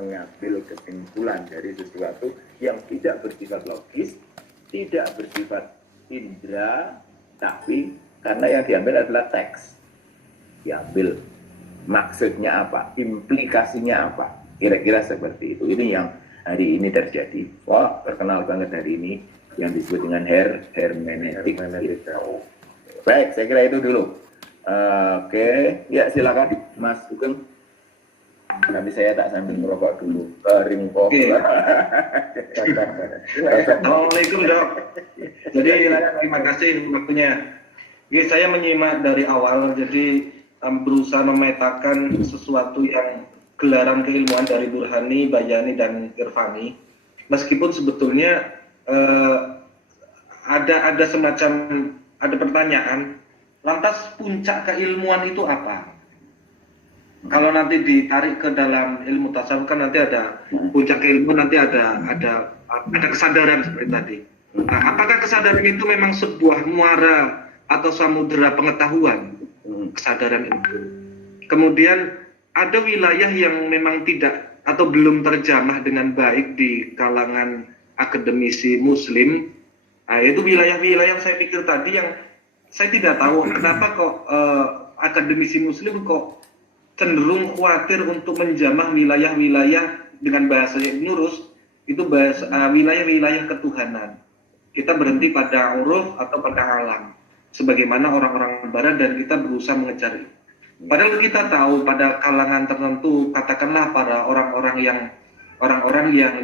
mengambil kesimpulan dari sesuatu yang tidak bersifat logis, tidak bersifat indera, tapi karena yang diambil adalah teks. Diambil maksudnya apa, implikasinya apa, kira-kira seperti itu. Ini yang hari ini terjadi. Wah, terkenal banget hari ini yang disebut dengan hermeneutik. Baik, saya kira itu dulu. Oke, ya silakan Mas Sugeng. Nanti saya tak sambil merokok dulu. Kering kok. Assalamualaikum dok. Jadi terima kasih waktunya. Ya, saya menyimak dari awal, jadi berusaha memetakan sesuatu yang gelaran keilmuan dari Burhani, Bayani, dan Irfani. Meskipun sebetulnya ada semacam pertanyaan, lantas puncak keilmuan itu apa? Kalau nanti ditarik ke dalam ilmu tasawuf kan nanti ada puncak keilmuan, nanti ada kesadaran seperti tadi. Nah, apakah kesadaran itu memang sebuah muara atau samudera pengetahuan? Kesadaran itu. Kemudian ada wilayah yang memang tidak atau belum terjamah dengan baik di kalangan akademisi Muslim. Nah, itu wilayah-wilayah yang saya pikir tadi yang saya tidak tahu kenapa kok akademisi Muslim kok cenderung khawatir untuk menjamah wilayah-wilayah dengan bahasa Ibn Rus, itu wilayah-wilayah ketuhanan. Kita berhenti pada uruf atau pada alam, sebagaimana orang-orang barat, dan kita berusaha mengejar itu. Padahal kita tahu pada kalangan tertentu, katakanlah para orang-orang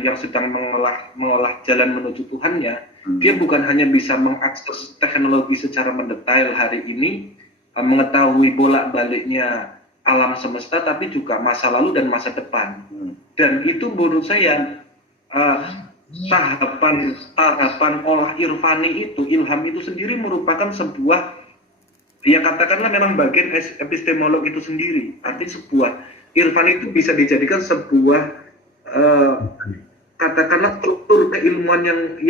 yang sedang mengolah jalan menuju Tuhannya, dia bukan hanya bisa mengakses teknologi secara mendetail hari ini, mengetahui bolak-baliknya alam semesta, tapi juga masa lalu dan masa depan. Dan itu menurut saya tahapan olah irfani itu, ilham itu sendiri merupakan sebuah, ya katakanlah memang bagian epistemolog itu sendiri. Artinya sebuah irfan itu bisa dijadikan sebuah katakanlah struktur keilmuan yang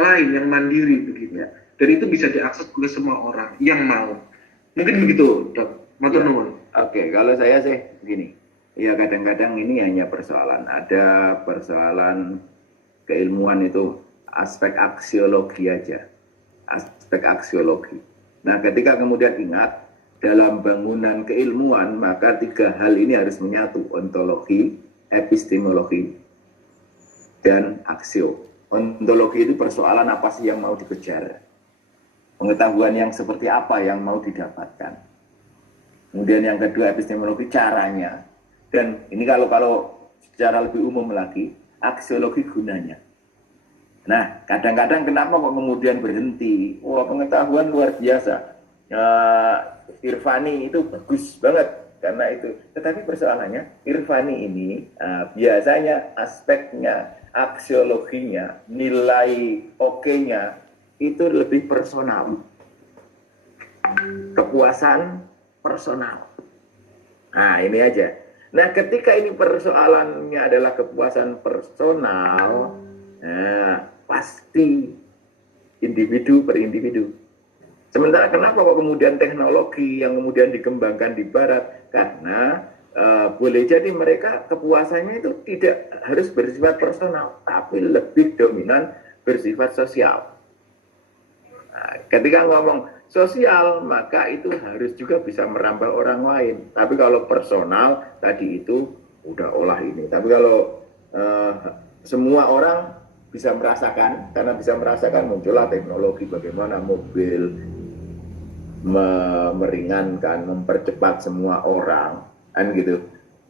lain, yang mandiri begitu. Dan itu bisa diakses oleh semua orang yang mau. Mungkin begitu, Dok. Matur nuwun. Oke, kalau saya sih begini, ya kadang-kadang ini hanya persoalan, ada persoalan keilmuan itu aspek aksiologi aja, aspek aksiologi. Nah, ketika kemudian ingat, dalam bangunan keilmuan, maka tiga hal ini harus menyatu, ontologi, epistemologi, dan aksio. Ontologi itu persoalan apa sih yang mau dikejar, pengetahuan yang seperti apa yang mau didapatkan. Kemudian yang kedua epistemologi, caranya. Dan ini kalau secara lebih umum lagi, aksiologi gunanya. Nah, kadang-kadang kenapa kok kemudian berhenti? Wah, pengetahuan luar biasa. Irfani itu bagus banget karena itu. Tetapi persoalannya, Irfani ini biasanya aspeknya, aksiologinya, nilai oke-nya itu lebih personal. Kepuasan personal. Nah, ini aja. Nah, ketika ini persoalannya adalah kepuasan personal, nah, pasti individu per individu. Sementara kenapa kok kemudian teknologi yang kemudian dikembangkan di barat? Karena boleh jadi mereka kepuasannya itu tidak harus bersifat personal, tapi lebih dominan bersifat sosial. Nah, ketika ngomong sosial, maka itu harus juga bisa merambah orang lain. Tapi kalau personal, tadi itu udah olah ini. Tapi kalau semua orang bisa merasakan, karena bisa merasakan muncullah teknologi, bagaimana mobil meringankan, mempercepat semua orang, kan gitu.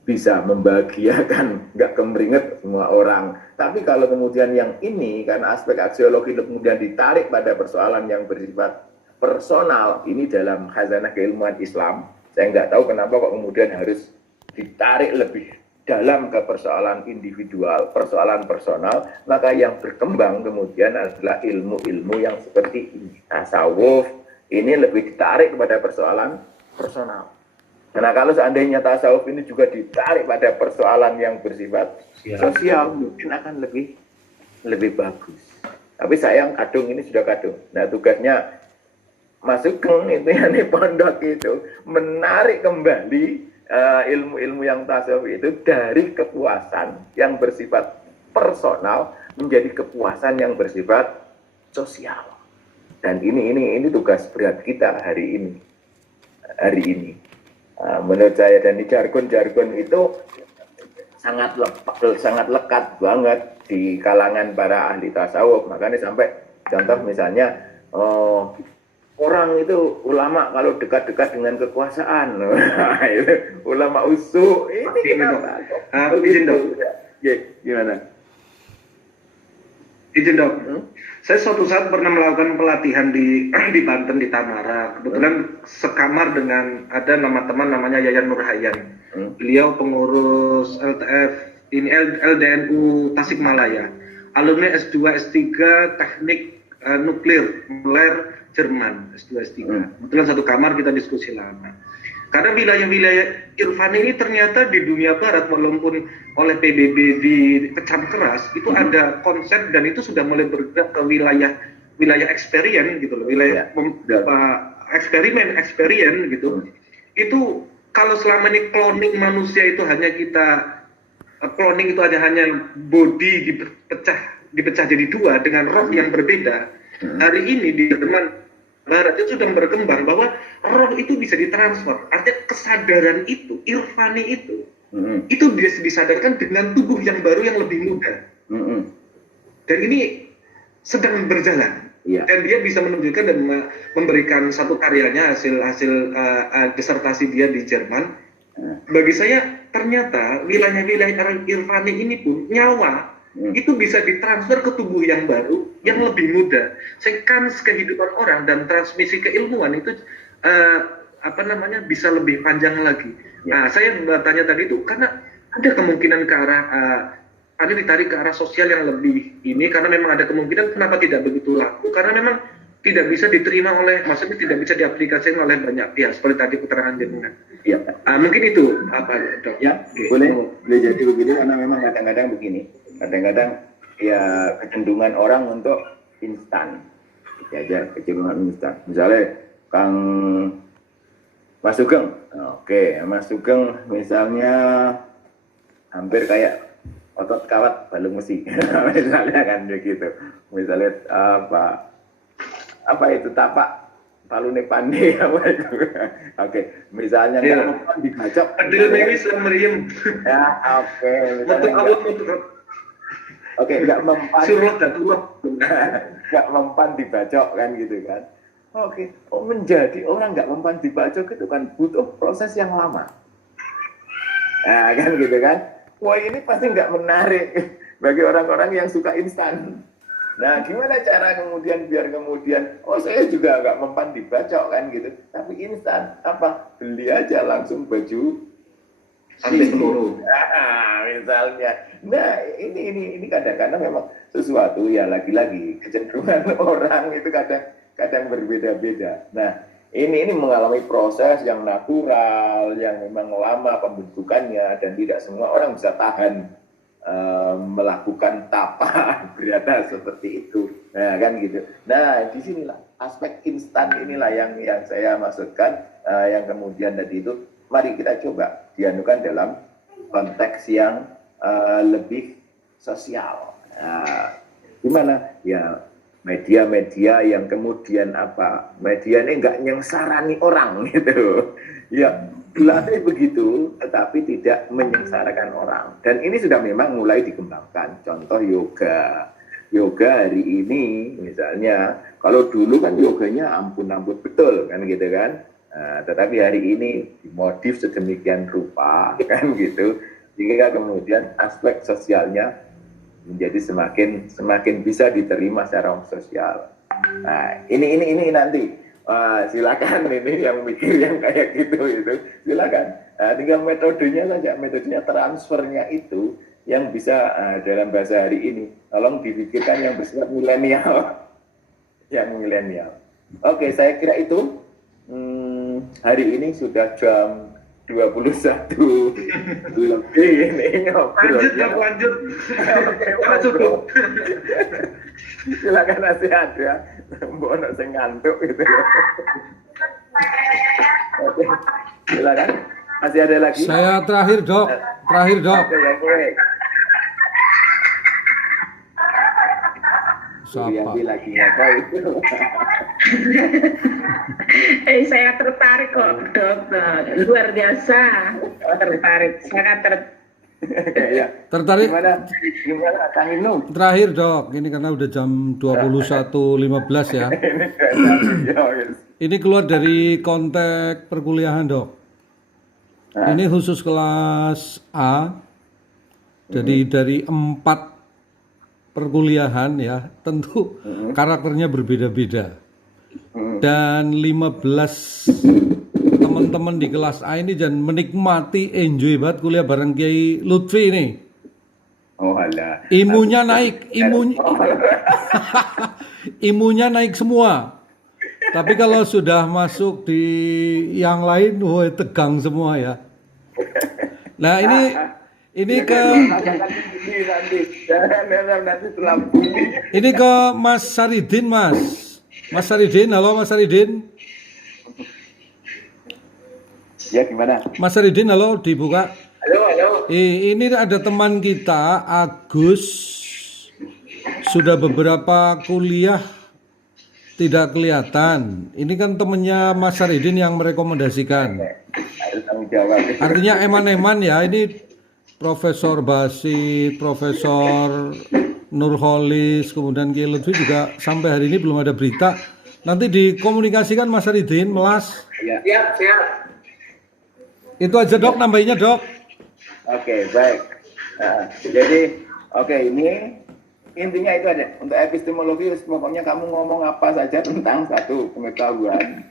Bisa membahagiakan, nggak kemeringet semua orang. Tapi kalau kemudian yang ini, karena aspek aksiologi kemudian ditarik pada persoalan yang bersifat personal, ini dalam khazanah keilmuan Islam, saya nggak tahu kenapa kok kemudian harus ditarik lebih dalam ke persoalan individual, persoalan personal, maka yang berkembang kemudian adalah ilmu-ilmu yang seperti ini. Tasawuf ini lebih ditarik kepada persoalan personal. Karena kalau seandainya tasawuf ini juga ditarik pada persoalan yang bersifat sosial, mungkin akan lebih bagus. Tapi sayang kadung ini sudah kadung. Nah, tugasnya Mas Sugeng itu yang di pondok itu menarik kembali ilmu-ilmu yang tasawuf itu dari kepuasan yang bersifat personal menjadi kepuasan yang bersifat sosial. Dan ini tugas berat kita hari ini. Menurut saya, dan di jargon-jargon itu sangat lekat banget di kalangan para ahli tasawuf. Makanya sampai contoh misalnya orang itu ulama kalau dekat-dekat dengan kekuasaan, itu ulama usuk ini izin dok. Gimana? Izin dok. Saya suatu saat pernah melakukan pelatihan di Banten di Tanara. Kebetulan sekamar dengan ada nama teman namanya Yayan Nurhayan. Beliau pengurus LTF ini LDNU Tasikmalaya. Alumni S2 S3 Teknik Nuklir Jerman S2 S3. Kebetulan satu kamar kita diskusi lama. Karena wilayah-wilayah irfan ini ternyata di dunia barat walaupun oleh PBB dikecam keras, itu ada konsep dan itu sudah mulai bergerak ke wilayah experience gitu loh, wilayah eksperimen gitu. Itu kalau selama ini cloning manusia itu hanya cloning itu hanya body dipecah jadi dua dengan roh yang berbeda. Hari ini di Jerman Barat itu sudah berkembang bahwa roh itu bisa ditransfer, artinya kesadaran itu, irfani itu disadarkan dengan tubuh yang baru yang lebih muda. Dan ini sedang berjalan. Dan dia bisa menunjukkan dan memberikan satu karyanya hasil disertasi dia di Jerman. Bagi saya ternyata wilayah-wilayah irfani ini pun nyawa itu bisa ditransfer ke tubuh yang baru, yang lebih muda. Kans kehidupan orang dan transmisi keilmuan itu bisa lebih panjang lagi. Nah, saya bertanya tadi itu karena ada kemungkinan ke arah ditarik ke arah sosial yang lebih ini, karena memang ada kemungkinan kenapa tidak begitu laku, karena memang tidak bisa diterima maksudnya tidak bisa diaplikasikan oleh banyak pihak seperti tadi keterangan jenengan. Mungkin itu dok? Ya, boleh jadi begini karena memang kadang-kadang begini. Kadang-kadang ya kecenderungan orang untuk instan, kecenderungan instan. Misalnya Kang Mas Sugeng, Mas Sugeng misalnya hampir kayak otot kawat balung besi, misalnya kan begitu. Misalnya apa itu tapak palune pandi apa itu. Misalnya nggak mempan dibacok. Adil mewis meriam. Ya, nggak mempan. Nggak mempan dibacok kan gitu kan. Menjadi orang nggak mempan dibacok itu kan butuh proses yang lama. Nah kan gitu kan. Wah ini pasti nggak menarik bagi orang-orang yang suka instan. Nah gimana cara biar kemudian saya juga nggak mempan dibacok kan gitu. Tapi instan beli aja langsung baju anti peluru. Misalnya. Nah, ini kadang-kadang memang sesuatu ya lagi-lagi kecenderungan orang itu kadang berbeda-beda. Nah, ini mengalami proses yang natural, yang memang lama pembentukannya dan tidak semua orang bisa tahan melakukan tapak berada seperti itu. Nah, kan gitu. Nah, disinilah aspek instan inilah yang saya maksudkan yang kemudian tadi itu mari kita coba dianukan dalam konteks yang lebih sosial. Gimana? Ya media-media yang kemudian media ini nggak nyengsarani orang gitu. Ya dilatih begitu, tetapi tidak menyengsarakan orang. Dan ini sudah memang mulai dikembangkan. Contoh yoga. Yoga hari ini misalnya, kalau dulu kan yoganya ampun-ampun betul kan gitu kan. Tetapi hari ini dimodif sedemikian rupa kan gitu, sehingga kemudian aspek sosialnya menjadi semakin bisa diterima secara sosial. Nah ini nanti silakan ini yang mikir yang kayak gitu itu silakan. Tinggal metodenya transfernya itu yang bisa dalam bahasa hari ini tolong dipikirkan yang bersifat milenial, yang milenial. Oke, saya kira itu. Hari ini sudah jam 21 lebih ini ngobrol. Lanjut. Karena cukup. Silakan nasihat ya. Mbok ono sing ngantuk gitu. Oke. Silakan. Masih ada lagi? Saya terakhir, Dok. Terakhir, Dok. Oke, ya, boleh. Siapa? Lagi apa itu? Saya tertarik kok, Dok. Luar biasa. Tertarik. Sangat Ya. Tertarik? Gimana, Kang Ibnu? Terakhir, Dok. Ini karena udah jam 21.15 ya. Ini keluar dari konteks perkuliahan, Dok. Ini khusus kelas A. Jadi dari 4 perkuliahan ya, tentu karakternya berbeda-beda. Dan 15 teman-teman di kelas A ini dan menikmati, enjoy banget kuliah bareng Kiai Lutfi ini. Oh alah. Imunnya naik, imunnya naik semua. Tapi kalau sudah masuk di yang lain, wah tegang semua ya. Nah ini ke ini ke Mas Saridin, Mas. Mas Saridin, halo Mas Saridin. Ya gimana? Mas Saridin, halo, dibuka. Halo. Ini ada teman kita, Agus, sudah beberapa kuliah tidak kelihatan. Ini kan temennya Mas Saridin yang merekomendasikan. Harus tanggung jawab. Artinya eman-eman ya, ini Profesor Basit, Profesor Nurholis, kemudian Kiai Lutfi juga sampai hari ini belum ada berita. Nanti dikomunikasikan Mas Saridin, Melas. Ya. Siap. Itu aja, Dok, nambahinnya, Dok. Oke, baik. Nah, jadi, ini intinya itu aja. Untuk epistemologi, pokoknya kamu ngomong apa saja tentang satu pengetahuan,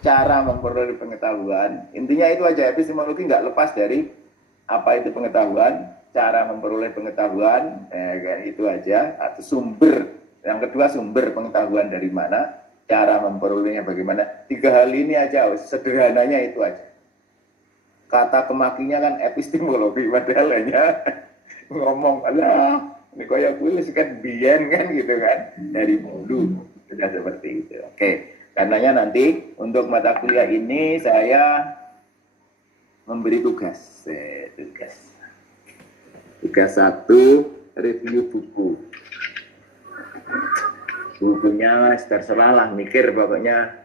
cara memperoleh pengetahuan. Intinya itu aja. Epistemologi nggak lepas dari apa itu pengetahuan, cara memperoleh pengetahuan, itu aja. Atau sumber. Yang kedua, sumber pengetahuan dari mana, cara memperolehnya bagaimana. 3 hal ini aja, sederhananya itu aja. Kata kemakinya kan epistemologi, padahal hanya ngomong, alah, ini kayak gue sekat biyen kan gitu kan, dari dulu sudah seperti itu. Oke, karenanya nanti untuk mata kuliah ini saya memberi tugas. Tugas 1, review buku. Bukunya terserah lah, mikir pokoknya.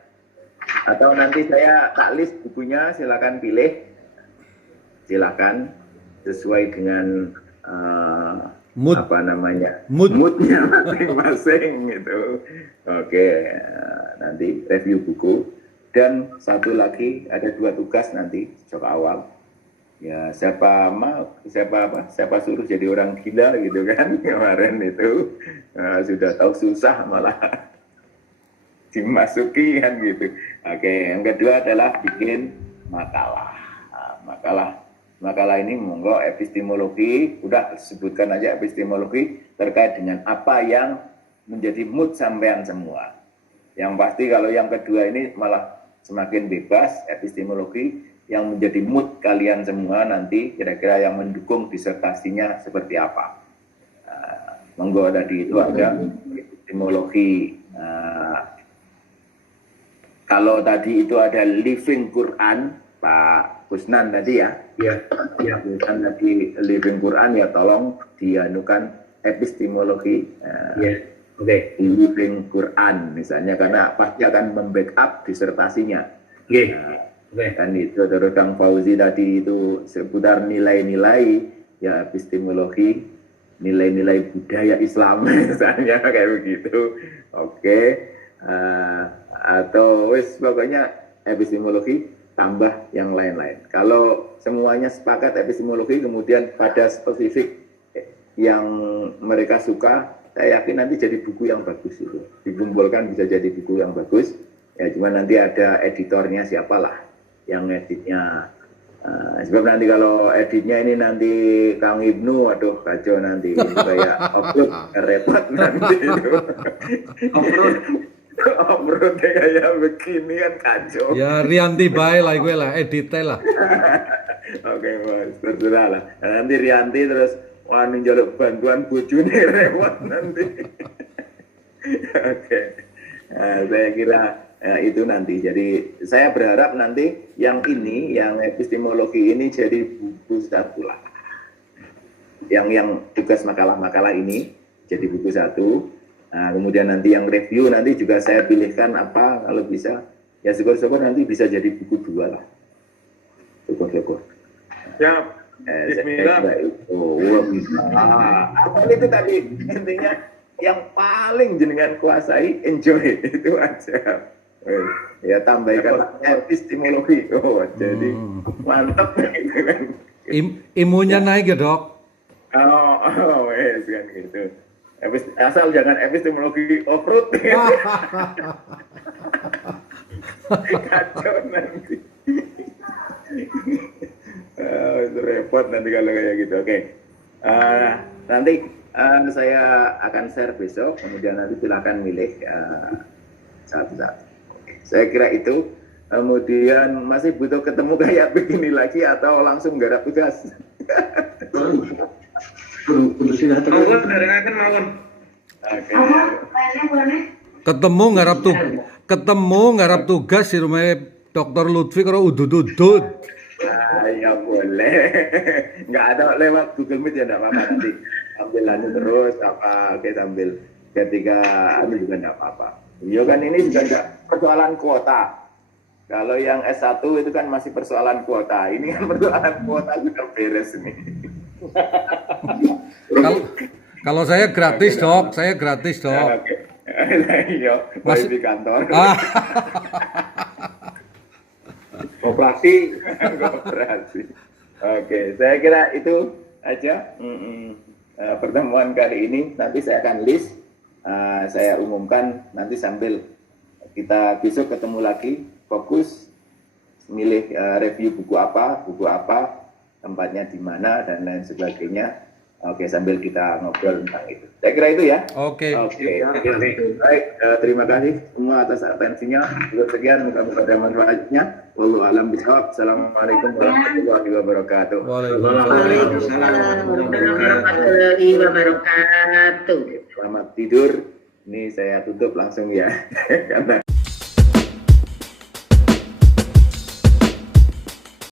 Atau nanti saya tak list bukunya, silakan pilih. Silakan sesuai dengan moodnya masing-masing gitu. Oke, nanti review buku dan satu lagi ada 2 tugas nanti coba awal. Ya siapa suruh jadi orang gila gitu kan kemarin itu sudah tahu susah malah dimasuki kan gitu. Oke, yang kedua adalah bikin makalah. Makalah ini monggo epistemologi, udah sebutkan aja epistemologi terkait dengan apa yang menjadi mood sampean semua. Yang pasti kalau yang kedua ini malah semakin bebas, epistemologi yang menjadi mood kalian semua nanti kira-kira yang mendukung disertasinya seperti apa. Monggo tadi itu ada epistemologi. Kalau tadi itu ada living Quran, Pak Kusnan tadi ya. Iya. Kusnan tadi living Quran ya, tolong dianukan epistemologi. Oke. Living Quran misalnya, karena pasti akan membackup disertasinya. Oke. Kan itu terus Kang Fauzi tadi itu seputar nilai-nilai ya, epistemologi, nilai-nilai budaya Islam misalnya kayak begitu. Oke. Atau wis pokoknya epistemologi tambah yang lain-lain. Kalau semuanya sepakat epistemologi, kemudian pada spesifik yang mereka suka, saya yakin nanti jadi buku yang bagus itu. Dikumpulkan bisa jadi buku yang bagus. Ya cuma nanti ada editornya siapalah yang editnya. Sebab nanti kalau editnya ini nanti Kang Ibnu, aduh kacau nanti kayak upload repot nanti itu. Upload kayak begini kan kacau. Ya Rianti bae lah gue lah, edit lah. Oke Mas, terserah lah. Nanti Rianti terus wani njaluk bantuan bojone repot nanti. Oke. Saya kira itu nanti. Jadi saya berharap nanti yang ini, yang epistemologi ini jadi buku satu lah. Yang tugas makalah-makalah ini jadi buku satu. Nah, kemudian nanti yang review nanti juga saya pilihkan apa kalau bisa. Ya syukur-syukur nanti bisa jadi buku 2 lah. Syukur-syukur. Siap. Bismillah. Apa itu tadi intinya yang paling jenengan kuasai, enjoy itu aja. Ya tambahkan epistemologi. Oh, jadi mantap gitu kan. Imunnya naik ya dok. Wes kan gitu. Asal jangan epistemologi off-road. Kacau nanti. Itu repot nanti kalau kayak gitu. Oke. Nanti saya akan share besok, kemudian nanti silakan milih satu-satu. Saya kira itu. Kemudian masih butuh ketemu kayak begini lagi atau langsung garap tugas? Mawon derengaken mawon. Oke. Ketemu ngarap tugas di rumah Dr. Lutfi karo udud-udud. Ya boleh. Nggak ada lewat Google Meet ya, nggak apa-apa nanti. Ambil anu terus apa, oke sambil ketika anu juga nggak apa-apa. Iya kan ini juga nggak persoalan kuota. Kalau yang S1 itu kan masih persoalan kuota. Ini kan persoalan kuota juga beres ini. Kalau saya gratis dok, Iya, masih di kantor. Operasi. Koperasi. Oke, saya kira itu aja pertemuan kali ini. Nanti saya akan list, saya umumkan nanti sambil kita besok ketemu lagi, fokus milih review buku apa, tempatnya di mana dan lain sebagainya. Oke, sambil kita ngobrol tentang itu. Saya kira itu ya. Oke. Baik, terima kasih semua atas atensinya. Cukup sekian, mudah-mudahan ada manfaatnya. Wallahu a'lam bishawab. Assalamualaikum warahmatullahi wabarakatuh. Waalaikumsalam warahmatullahi wabarakatuh. Selamat tidur. Ini saya tutup langsung ya. Karena